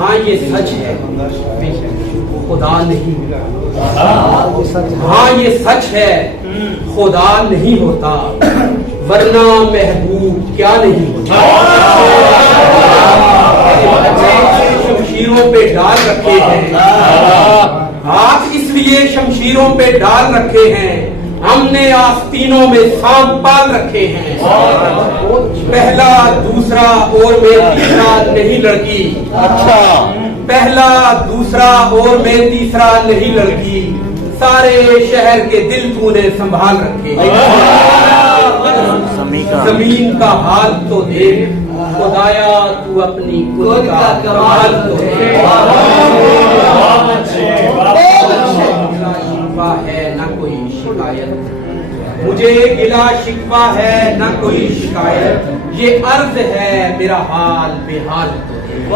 ہاں یہ سچ ہے خدا نہیں، ہاں یہ سچ ہے خدا نہیں ہوتا، ورنہ محبوب کیا نہیں ہوتا۔ شمشیروں پہ ڈال رکھے ہیں آپ، اس لیے شمشیروں پہ ڈال رکھے ہیں، ہم نے آستینوں میں سانپ پال رکھے ہیں۔ پہلا دوسرا اور میں تیسرا نہیں لڑکی، پہلا دوسرا اور میں تیسرا نہیں لڑکی، سارے شہر کے دل تو نے سنبھال رکھے ہیں۔ زمین کا حال تو دیکھ خدایا تو اپنی قدرت کا کمال تو دیکھ۔ شکوہ ہے نہ کوئی شکایت، مجھے گلا شکوہ ہے نہ کوئی شکایت، یہ عرض ہے میرا حال بے حال تو دیکھ۔